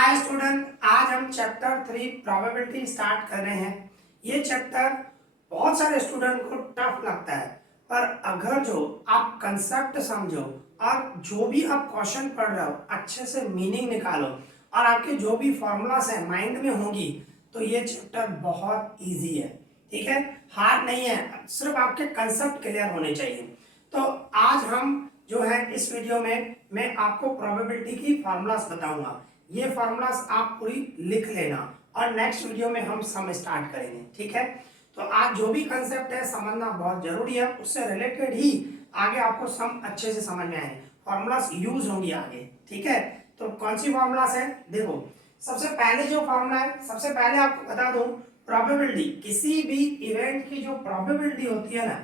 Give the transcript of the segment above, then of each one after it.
Hi student, आज हम chapter 3 probability start कर रहे हैं। ये चैप्टर बहुत सारे स्टूडेंट को टफ लगता है, पर अगर जो आप कंसेप्ट समझो और जो भी आप क्वेश्चन पढ़ रहे हो अच्छे से मीनिंग निकालो और आपके जो भी फॉर्मूलाज हैं माइंड में होंगी, तो ये चैप्टर बहुत इजी है। ठीक है, हार्ड नहीं है, सिर्फ आपके कंसेप्ट क्लियर होने चाहिए। तो आज हम जो है इस वीडियो में मैं आपको प्रोबेबिलिटी की फॉर्मूलाज बताऊंगा। ये फॉर्मूलाज आप पूरी लिख लेना और नेक्स्ट वीडियो में हम सम स्टार्ट करेंगे। ठीक है, तो आज जो भी कंसेप्ट है समझना बहुत जरूरी है, उससे रिलेटेड ही आगे आपको सम अच्छे से समझ में आएंगे, फॉर्मूलाज यूज होंगी आगे। ठीक है, तो कौन सी फॉर्मूलाज है देखो। सबसे पहले जो फॉर्मूला है, सबसे पहले आपको बता दूं, प्रोबेबिलिटी, किसी भी इवेंट की जो प्रोबेबिलिटी होती है ना,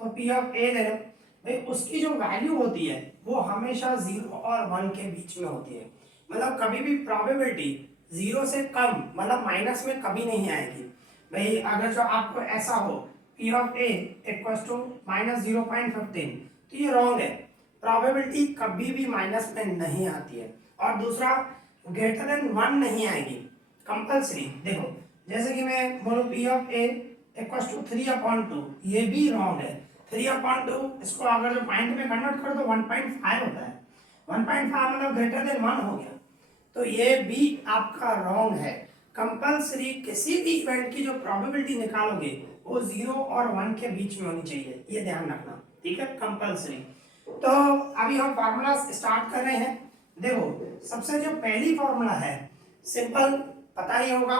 तो पी ऑफ ए ले लो भाई, उसकी जो वैल्यू होती है वो हमेशा 0 और 1 के बीच में होती है। मतलब कभी भी प्रोबेबिलिटी 0 से कम मतलब माइनस में कभी नहीं आएगी भाई। अगर जो आपको ऐसा हो P of A equals to -0.15, तो ये रॉन्ग है। प्रोबेबिलिटी कभी भी माइनस में नहीं आती है। और दूसरा, ग्रेटर देन 1 नहीं आएगी कंपल्सरी। देखो जैसे कि मैं बोलूं P of A equals to 3/2, ये भी रॉन्ग है। 3/2 इसको अगर जो पॉइंट में कन्वर्ट करो तो 1.5 होता है। 1.5 मतलब ग्रेटर देन 1 हो गया, तो ये भी आपका रॉन्ग है। कंपल्सरी किसी भी इवेंट की जो प्रोबेबिलिटी निकालोगे वो 0 और 1 के बीच में होनी चाहिए, ये ध्यान रखना। ठीक है, कंपल्सरी। तो अभी हम फार्मूला स्टार्ट कर रहे हैं। देखो सबसे जो पहली फार्मूला है, सिंपल पता ही होगा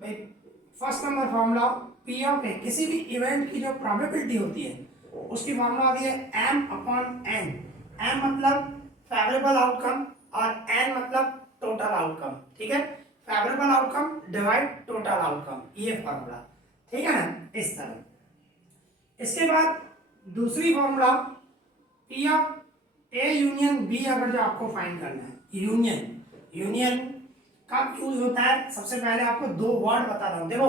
भाई। First number formula P of A, किसी भी इवेंट की जो प्रोबेबिलिटी होती है उसकी फार्मूला आती है m/n। m मतलब फेवरेबल आउटकम और n मतलब टोटल आउटकम। ठीक है, favourable outcome divide total outcome, ये फॉर्मूला। ठीक है ना, इस तरह। इसके बाद दूसरी formula P of A union B, अगर जो आपको फाइंड करना है, यूनियन कब यूज होता है, सबसे पहले आपको दो वर्ड बता रहा हूं। देखो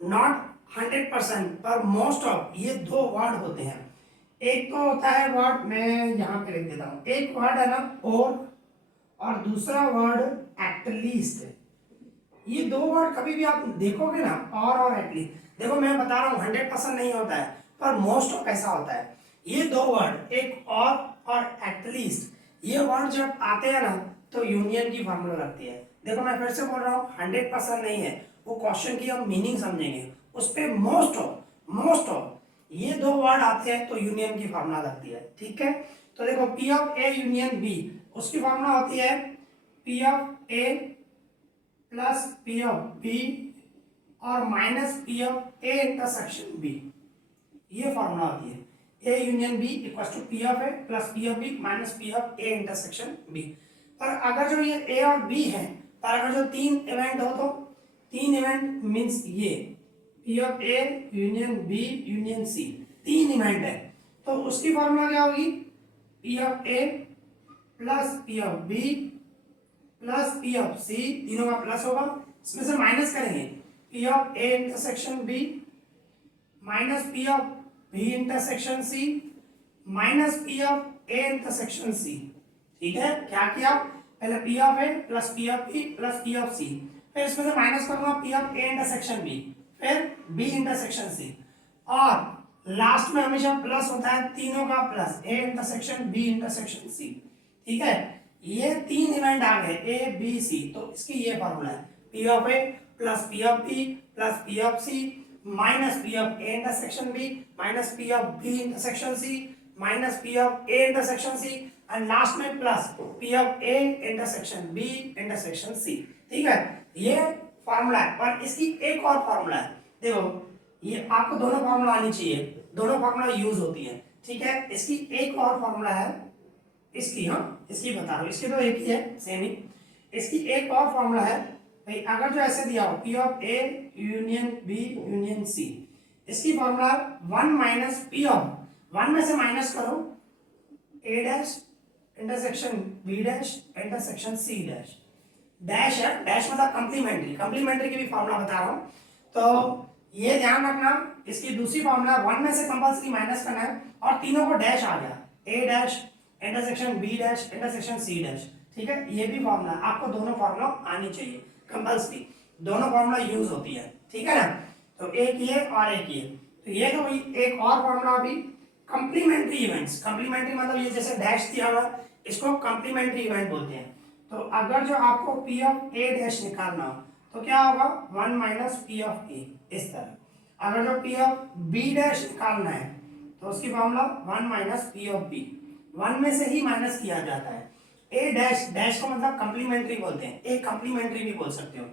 नॉट 100% पर मोस्ट ऑफ ये दो वर्ड होते हैं। एक तो होता है वर्ड, मैं यहाँ पे लिख देता हूँ, एक वर्ड है ना और दूसरा वर्ड एटलीस्ट। ये दो वर्ड कभी भी आप देखोगे ना, और एटलीस्ट, देखो मैं बता रहा हूँ 100% नहीं होता है, पर मोस्ट ऑफ ऐसा होता है। ये दो वर्ड, एक और एटलीस्ट, ये वर्ड जब आते हैं ना तो यूनियन की फॉर्मूला लगती है। देखो मैं फिर से बोल रहा हूँ, 100% नहीं है, वो क्वेश्चन की हम मीनिंग समझेंगे, उस पर मोस्ट ऑफ ये दो वर्ड आते हैं तो यूनियन की फॉर्मूला लगती है। ठीक है, तो देखो P of A union B, उसकी फॉर्मूला होती है P of A plus P of B और minus P of A intersection B, ये फॉर्मूला होती है। A union B equals to P of A plus P of B minus P of A intersection B. पर अगर जो ये ए और B है, पर अगर जो तीन इवेंट हो तो तीन इवेंट मीन्स ये P of A union B union C, तीन इवेंट है, तो उसकी फॉर्मूला क्या होगी, P of A plus P of B plus P of C, तीनों का प्लस होगा, इसमें से माइनस करेंगे P of A intersection B minus P of B intersection C minus P of A intersection C. ठीक है, क्या किया, पहले P of A plus P of B plus P of C, फिर इसमें से माइनस करूंगा P of A intersection B, फिर बी इंटरसेक्शन सी, और लास्ट में हमेशा प्लस होता है, तीनों का plus, A intersection B intersection C. ठीक है, ये तीन इवेंट आ गए ए बी सी, तो इसकी ये फॉर्मूला है P of A plus P of B plus P of C minus P of A intersection B minus P of B intersection C minus P of A intersection C and last में plus P of A intersection B intersection C. ठीक है, ये formula है, पर इसकी एक और formula है। देखो ये आपको दोनों फॉर्मूला आनी चाहिए, दोनों फॉर्मूला यूज होती है। ठीक है, इसकी एक और फॉर्मूला है, इसकी, हाँ इसकी बता रहा हूँ, इसकी तो एक ही है सेम ही। इसकी एक और फॉर्मूला है भाई, अगर जो ऐसे दिया हो P of A union B union C, इसकी फॉर्मूला 1 माइनस पी ऑफ, 1 में से माइनस करो A dash intersection B dash intersection C dash, dash है, डैश मतलब कंप्लीमेंट्री की भी फॉर्मूला बता रहा हूँ, तो ये ध्यान रखना। इसकी दूसरी फॉर्मूला 1 में से कंपल्सरी माइनस करना है और तीनों को डैश आ गया, A dash intersection B dash intersection C dash, ठीक है, ये भी फॉर्मूला, आपको दोनों फॉर्मूला आनी चाहिए कंपल्सरी, दोनों फॉर्मूला यूज होती है, ठीक है ना। तो एक ये और एक ये, तो ये तो वही एक और फॉर्मूला भी कंप्लीमेंट्री इवेंट्स। कंप्लीमेंट्री मतलब ये जैसे डैश दिया हुआ, इसको कंप्लीमेंट्री इवेंट बोलते हैं। तो अगर जो आपको पी ऑफ ए डैश निकालना हो तो क्या होगा, 1 माइनस पी ऑफ ए, इस तरह। अगर जो पी ऑफ बी डैश निकालना है तो उसकी formula 1 minus P of B, 1 में से ही माइनस किया जाता है। ए डैश, डैश को मतलब कंप्लीमेंट्री बोलते हैं, ए कंप्लीमेंट्री भी बोल सकते हो,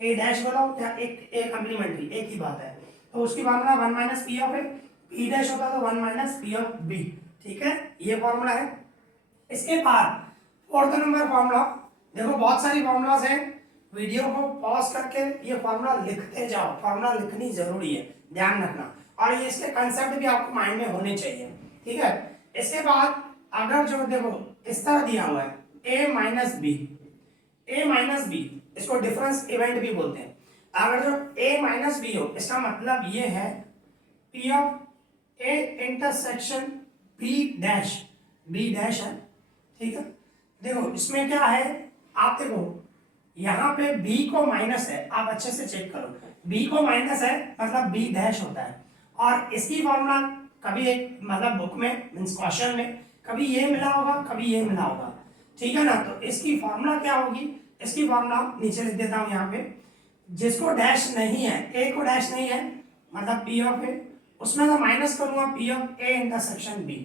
ए डैश बोलो या एक ए कंप्लीमेंट्री, एक ही बात है। तो उसकी formula 1 minus P of A, P dash होता तो 1 माइनस पी ऑफ बी, ठीक है, ये फॉर्मूला है। इसके बाद फोर्थ नंबर फॉर्मूला, देखो बहुत सारी फॉर्मूलाज हैं, वीडियो को पॉज करके ये फॉर्मूला लिखते जाओ, फॉर्मूला लिखनी जरूरी है, ध्यान रखना, और ये इसके कंसेप्ट भी आपको माइंड में होने चाहिए, ठीक है। इसके बाद अगर जो देखो इस तरह दिया हुआ है a minus B, a minus B, इसको डिफरेंस इवेंट भी बोलते हैं। अगर जो a माइनस बी हो, इसका मतलब ये है p of a intersection b dash, b dash है, ठीक है। देखो इसमें क्या है, आप देखो यहाँ पे b को माइनस है, आप अच्छे से चेक करो, b को माइनस है मतलब b डैश होता है, और इसकी फॉर्मूला कभी एक मतलब बुक में मींस क्वेश्चन में कभी ये मिला होगा, कभी ये मिला होगा, ठीक है ना। तो इसकी फॉर्मूला क्या होगी, इसकी फॉर्मूला नीचे लिख देता हूँ यहाँ पे, जिसको डैश नहीं है, ए को डैश नहीं है मतलब पी ऑफ ए, उसमें तो माइनस करूंगा P of A intersection B,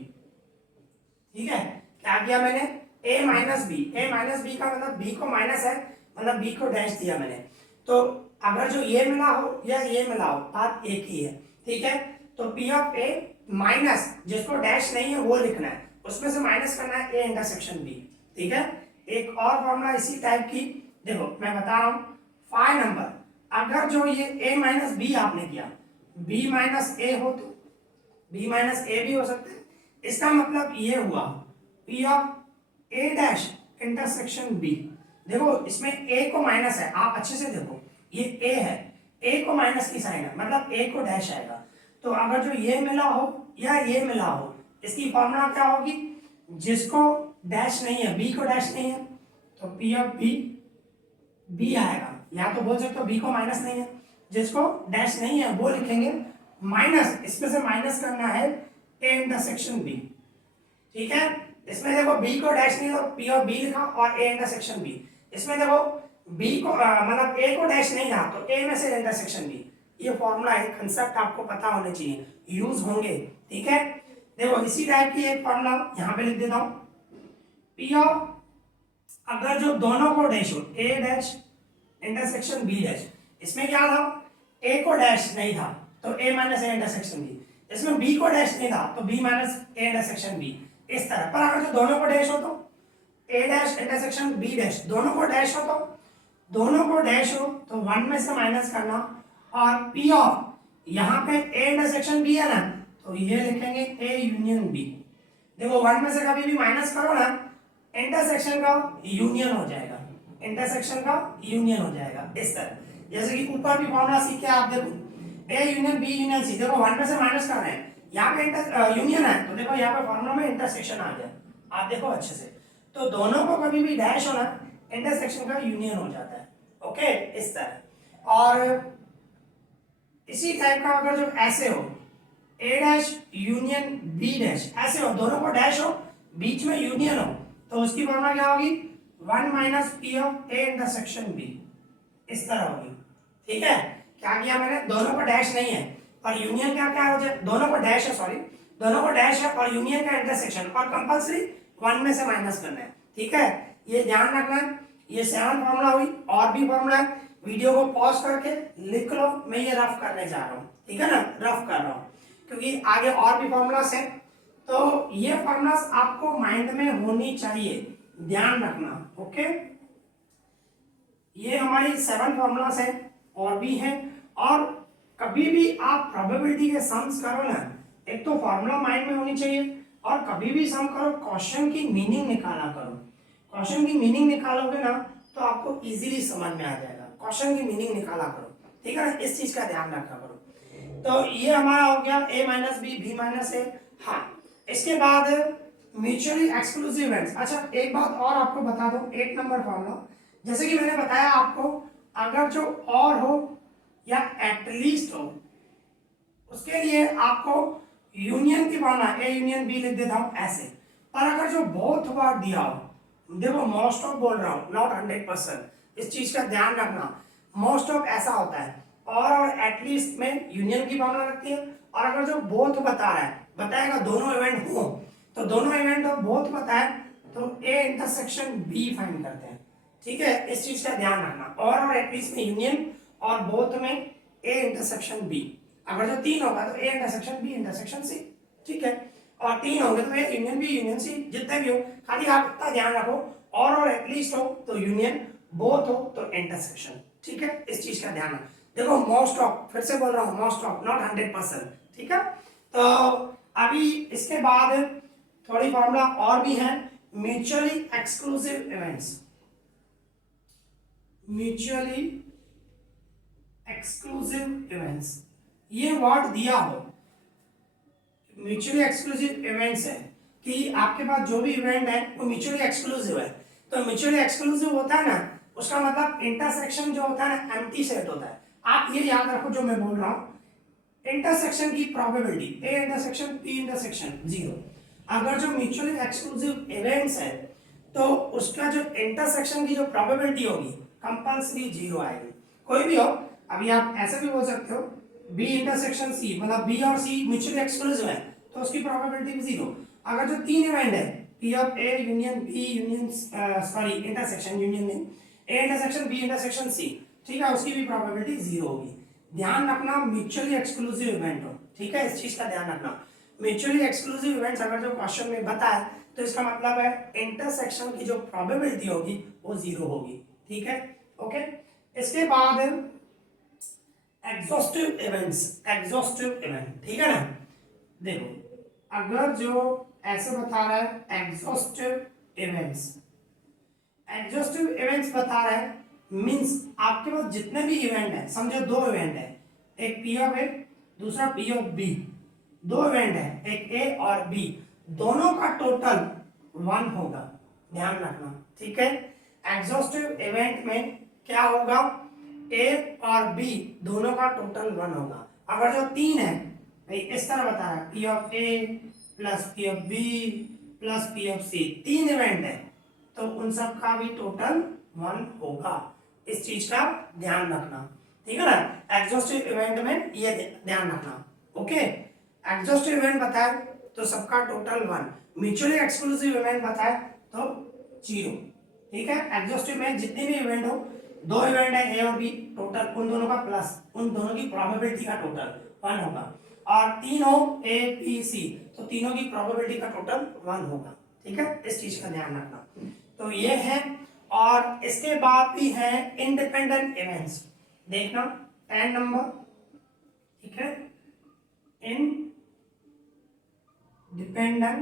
ठीक है। क्या किया मैंने, a minus B, a minus B का मतलब b को माइनस है मतलब b को डैश दिया मैंने। तो अगर जो ये मिला हो या ये मिला हो, बात एक ही है, ठीक है। तो p ऑफ a माइनस जिसको डैश नहीं है वो लिखना है, उसमें से माइनस करना है a इंटरसेक्शन b, ठीक है। एक और फॉर्मूला इसी टाइप की, देखो मैं बता रहा हूँ 5 नंबर, अगर जो ये a माइनस बी आपने किया, b माइनस a हो तो b माइनस a भी हो सकता है, इसका मतलब ये हुआ p of a dash intersection b। देखो इसमें a को माइनस है, आप अच्छे से देखो ये a है, a को माइनस की साइन है मतलब a को डैश आएगा। तो अगर जो ये मिला हो या ये मिला हो, इसकी फॉर्मूला क्या होगी, जिसको डैश नहीं है, b को डैश नहीं है तो p ऑफ b, b आएगा, या तो बोल सकते हो b को माइनस नहीं है, जिसको डैश नहीं है वो लिखेंगे माइनस, इसमें से माइनस करना है a इंटरसेक्शन b, ठीक है। इसमें देखो b को डैश नहीं तो p ऑफ b लिखा और a इंटरसेक्शन b, इसमें देखो b को मतलब a को डैश नहीं था तो a में से इंटरसेक्शन b। ये फॉर्मूला है, कंसेप्ट आपको पता होने चाहिए, यूज होंगे, ठीक है। देखो इसी टाइप की एक फॉर्मूला यहाँ पे लिख देता हूँ, p ऑफ अगर जो दोनों को डैश हो, a dash intersection b dash, इसमें क्या था, a को डैश नहीं था तो a minus a intersection b, इसमें b को डैश नहीं था तो b minus a intersection b, इस तरह। पर अगर जो दोनों को डैश हो तो a dash intersection b dash, दोनों को डैश हो तो दोनों को डैश हो तो 1 में से माइनस करना, और p ऑफ यहाँ पे a इंटरसेक्शन b है ना तो ये लिखेंगे a यूनियन b। देखो 1 में से कभी भी माइनस करो ना, इंटरसेक्शन का यूनियन हो जाएगा, इंटरसेक्शन का यूनियन हो जाएगा, इस तरह। जैसे कि ऊपर भी फॉर्मूला सीखे आप, देखो a union b union c, देखो 1 में से माइनस कर रहे हैं, यहाँ पे यूनियन है तो देखो यहाँ पे फॉर्मूला में इंटरसेक्शन आ गया, आप देखो अच्छे से। तो दोनों को कभी भी डैश होना, इंटरसेक्शन का यूनियन हो जाता है, ओके, इस तरह। और इसी टाइप का अगर जो ऐसे हो, a dash union b dash, ऐसे हो दोनों को डैश हो बीच में यूनियन हो, तो उसकी फॉर्मूला क्या होगी, 1 minus p of a intersection b, इस तरह होगी, ठीक है। क्या किया मैंने, दोनों को डैश नहीं है और यूनियन क्या क्या हो जाए, दोनों को डैश है, सॉरी दोनों को डैश है और यूनियन का इंटरसेक्शन, और कंपल्सरी 1 में से माइनस करना है, ठीक है, ये ध्यान रखना है। ये 7 फॉर्मूला हुई, और भी फॉर्मूला है, वीडियो को पॉज करके लिख लो, मैं ये रफ करने जा रहा हूँ, ठीक है ना, रफ कर रहा हूँ क्योंकि आगे और भी फॉर्मूलास हैं, तो ये फॉर्मूलास आपको माइंड में होनी चाहिए, ध्यान रखना, ओके। ये हमारी 7 फॉर्मूलास हैं, और भी हैं, और कभी भी आप प्रोबेबिलिटी के सम्स करो ना, एक तो फॉर्मूला माइंड में होनी चाहिए, और कभी भी सम करो क्वेश्चन की मीनिंग निकाला करो, क्वेश्चन की मीनिंग निकालोगे ना तो आपको इजीली समझ में आ जाएगा, क्वेश्चन की मीनिंग निकाला करो, ठीक है ना, इस चीज का ध्यान रखा करो। तो ये हमारा हो गया a minus B, B minus A. हाँ, इसके बाद म्यूचुअली एक्सक्लूसिव इवेंट्स। अच्छा एक बात और आपको बता दूं, 8 नंबर फॉर्मूला, जैसे कि मैंने बताया आपको, अगर जो और हो या एटलीस्ट हो, उसके लिए आपको यूनियन की फॉर्मूला ए यूनियन बी लिख देता हूं ऐसे। पर अगर जो बोथ वर्ड दिया हो, देखो मोस्ट ऑफ बोल रहा हूं, नॉट 100%, इस चीज का ध्यान रखना। मोस्ट ऑफ ऐसा होता है, और एटलीस्ट में यूनियन की फॉर्मूला लगती है। और अगर जो बोथ बता रहा है, बताएगा दोनों इवेंट हो, तो दोनों इवेंट और बोथ बताए तो ए इंटरसेक्शन बी फाइंड करते हैं। ठीक है, इस चीज का ध्यान रखना। और एटलीस्ट में यूनियन और बोथ में ए इंटरसेक्शन बी। अगर जो 3 होगा तो A intersection B intersection C. ठीक है, और 3 होंगे तो A union B union C, जितने भी हो। खाली आप इतना ध्यान रखो, और एटलीस्ट हो तो यूनियन, बोथ हो तो इंटरसेक्शन। ठीक है, इस चीज का ध्यान रखना। देखो मोस्ट ऑफ, फिर से बोल रहा हूँ, मोस्ट ऑफ नॉट 100%। ठीक है, तो अभी इसके बाद थोड़ी फॉर्मूला और भी है। Mutually exclusive events, mutually exclusive events, ये वर्ड दिया हो, म्यूचुअली एक्सक्लूसिव इवेंट्स है कि आपके पास जो भी इवेंट है वो म्यूचुअली एक्सक्लूसिव है। तो म्यूचुअली एक्सक्लूसिव होता है ना, उसका मतलब इंटरसेक्शन जो होता है ना, एम्प्टी सेट होता है। आप ये याद रखो जो मैं बोल रहा हूँ, इंटरसेक्शन की probability A intersection B intersection 0। अगर जो म्यूचुअली एक्सक्लूसिव इवेंट्स है तो उसका जो इंटरसेक्शन की जो प्रोबेबिलिटी होगी कंपल्सरी 0 आएगी, कोई भी हो। अभी आप ऐसे भी बोल सकते हो बी इंटरसेक्शन सी, मतलब बी और सी म्यूचुअली एक्सक्लूसिव है तो उसकी प्रोबेबिलिटी भी 0। अगर जो 3 इवेंट है, P of A union B union, sorry intersection union में A intersection B intersection C, ठीक है, उसकी भी प्रोबेबिलिटी 0 होगी। ध्यान रखना म्यूचुअली एक्सक्लूसिव इवेंट हो। ठीक है, इस चीज का ध्यान रखना। म्यूचुअली एक्सक्लूसिव इवेंट्स अगर जो क्वेश्चन में बताए तो इसका मतलब है इंटरसेक्शन की जो प्रोबेबिलिटी होगी वो 0 होगी। ठीक है, ओके। इसके बाद एग्जॉस्टिव इवेंट्स, एग्जॉस्टिव इवेंट, ठीक है ना। देखो अगर जो ऐसे बता रहा है एग्जॉस्टिव इवेंट्स, एग्जॉस्टिव इवेंट्स बता रहा है मींस आपके पास जितने भी इवेंट है, समझो 2 इवेंट है, एक पी ऑफ ए दूसरा पी ऑफ बी, 2 इवेंट है, एक ए और बी, दोनों का टोटल 1 होगा। ध्यान रखना, ठीक है। एग्जॉस्टिव इवेंट में क्या होगा, ए और बी दोनों का टोटल 1 होगा। अगर जो 3 है, भाई इस तरह बता रहा है P of A plus P of B plus P of C, 3 event है तो उन सब का भी टोटल 1 होगा। इस चीज का ध्यान रखना, ठीक है ना। एग्जॉस्टिव इवेंट में ये ध्यान रखना, ओके। एग्जॉस्टिव इवेंट बताए तो सबका टोटल 1, म्यूचुअली एक्सक्लूसिव इवेंट बताए तो 0। ठीक है, एग्जॉस्टिव में जितने भी इवेंट हो, 2 इवेंट है ए और बी, टोटल उन दोनों का प्लस उन दोनों की प्रोबेबिलिटी का टोटल 1 होगा। और 3 हो ए बी सी तो तीनों की प्रोबेबिलिटी का टोटल 1 होगा। ठीक है, इस चीज का ध्यान रखना। तो ये है, और इसके बाद भी है इंडिपेंडेंट इवेंट्स, देखना 10 नंबर, ठीक है। इंडिपेंडेंट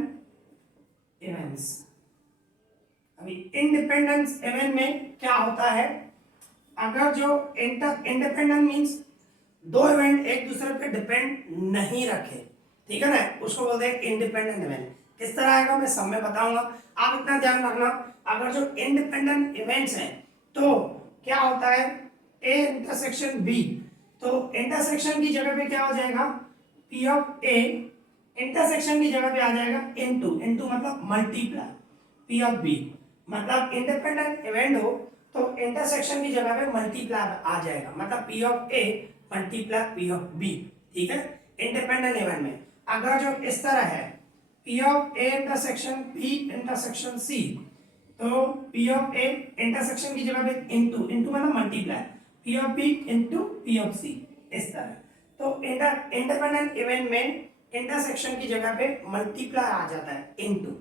इवेंट्स, अभी इंडिपेंडेंस इवेंट में क्या होता है, अगर जो इंडिपेंडेंट मींस 2 इवेंट एक दूसरे पे डिपेंड नहीं रखे, ठीक है ना, उसको बोलते हैं इंडिपेंडेंट इवेंट। किस तरह आएगा मैं सब में बताऊंगा, आप इतना ध्यान रखना। अगर जो इंडिपेंडेंट इवेंट्स हैं तो क्या होता है, ए इंटरसेक्शन बी, तो इंटरसेक्शन की जगह पे क्या हो जाएगा, पी ऑफ ए इंटरसेक्शन की जगह पे आ जाएगा इनटू, इनटू मतलब मल्टीप्लाई पी ऑफ बी, मतलब इंडिपेंडेंट इवेंट हो तो इंटरसेक्शन की जगह पे मल्टीप्लाई आ जाएगा, मतलब P of A multiply P of B. ठीक है, इंडिपेंडेंट इवेंट में अगर जो इस तरह है P of A intersection B intersection C, तो पी ऑफ ए इंटरसेक्शन की जगह पे इनटू, इनटू मतलब multiply P of B into P of C, इस तरह। तो इंडिपेंडेंट इवेंट में इंटरसेक्शन की जगह पे मल्टीप्लाई आ जाता है इनटू,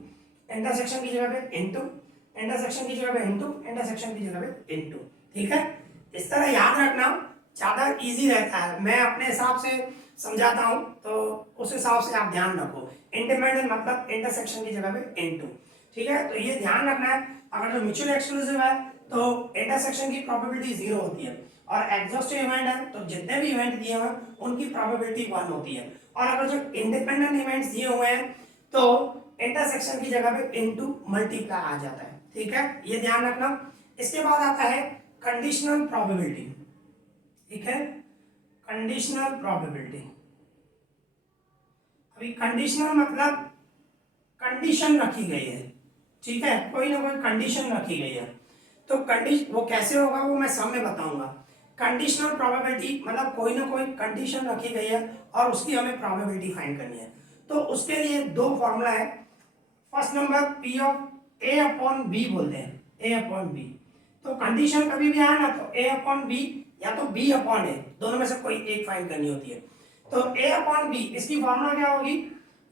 इंटरसेक्शन की जगह पे इनटू, इंटरसेक्शन की जगह पे इनटू, इंटरसेक्शन की जगह पे इनटू। ठीक है, इस तरह याद रखना, ज्यादा इजी रहता है। मैं अपने हिसाब से समझाता हूं तो उस हिसाब से आप ध्यान रखो। इंडिपेंडेंट मतलब इंटरसेक्शन की जगह पे इनटू। ठीक है, तो ये ध्यान रखना है। अगर जो म्यूचुअली एक्सक्लूसिव है तो इंटरसेक्शन की प्रोबेबिलिटी 0 होती है, और एग्जॉस्टिव इवेंट है तो जितने भी इवेंट दिए हुए उनकी प्रोबेबिलिटी 1 होती है। और अगर जो इंडिपेंडेंट इवेंट्स दिए हुए हैं तो इंटरसेक्शन की जगह पे इनटू मल्टीप्लाई आ जाता है, ठीक है, ये ध्यान रखना। इसके बाद आता है कंडीशनल प्रोबेबिलिटी, ठीक है, कंडीशनल प्रोबेबिलिटी। अभी कंडीशनल मतलब कंडीशन रखी गई है, ठीक है, कोई ना कोई कंडीशन रखी गई है, तो कंडीशन वो कैसे होगा वो मैं सब में बताऊंगा। कंडीशनल प्रोबेबिलिटी मतलब कोई ना कोई कंडीशन रखी गई है और उसकी हमें प्रोबेबिलिटी फाइंड करनी है। तो उसके लिए दो फॉर्मूला है। First number P of A upon B बोलते हैं, ए अपॉन बी। तो कंडीशन कभी भी आए ना तो ए अपॉन बी या तो बी अपॉन ए, दोनों में से कोई एक फाइंड करनी होती है। तो ए अपॉन बी, इसकी फॉर्मूला क्या होगी,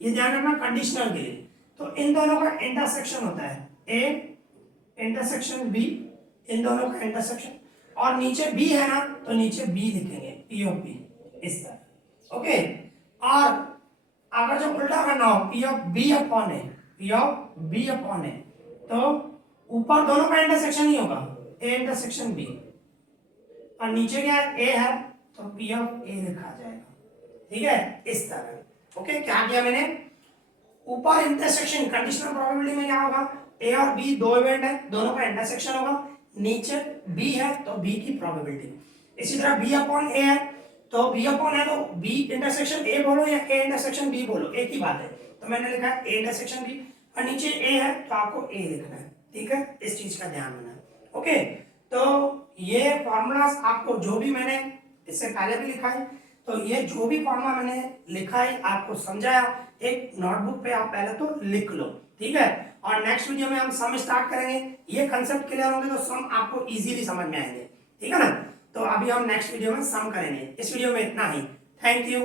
ये ध्यान रखना कंडीशनल के लिए। तो इन दोनों का इंटरसेक्शन होता है ए इंटरसेक्शन बी, इन दोनों का इंटरसेक्शन, और नीचे बी है ना तो नीचे बी लिखेंगे, पी ऑफ बी, इस तरह, ओके। और अगर जो उल्टा करना हो P of B upon A, P of B upon A, तो ऊपर दोनों का इंटरसेक्शन ही होगा, ए इंटरसेक्शन बी, और नीचे क्या है ए है तो पी ऑफ ए लिखा जाएगा, ठीक है, इस तरह, ओके। क्या किया मैंने, ऊपर इंटरसेक्शन कंडीशनल प्रोबेबिलिटी में क्या होगा, ए और बी दो इवेंट है, दोनों का इंटरसेक्शन होगा, नीचे बी है तो बी की प्रोबेबिलिटी। इसी तरह बी अपॉन ए है तो बी अपॉन है तो बी इंटरसेक्शन ए बोलो या ए इंटरसेक्शन बी बोलो, एक ही बात है। तो मैंने लिखा है ए इंटरसेक्शन बी, और नीचे ए है तो आपको ए लिखना है, ठीक है, इस चीज का ध्यान रखना है, ओके। तो ये फॉर्मूलाज आपको जो भी मैंने इससे पहले भी लिखा है, तो ये जो भी फॉर्मूला मैंने लिखा है आपको समझाया, एक नोटबुक पे आप पहले तो लिख लो, ठीक है। और नेक्स्ट वीडियो में हम सम स्टार्ट करेंगे, ये कंसेप्ट क्लियर होंगे तो सम आपको इजीली समझ में आएंगे, ठीक है ना। तो अभी हम नेक्स्ट वीडियो में सम करेंगे, इस वीडियो में इतना ही, थैंक यू।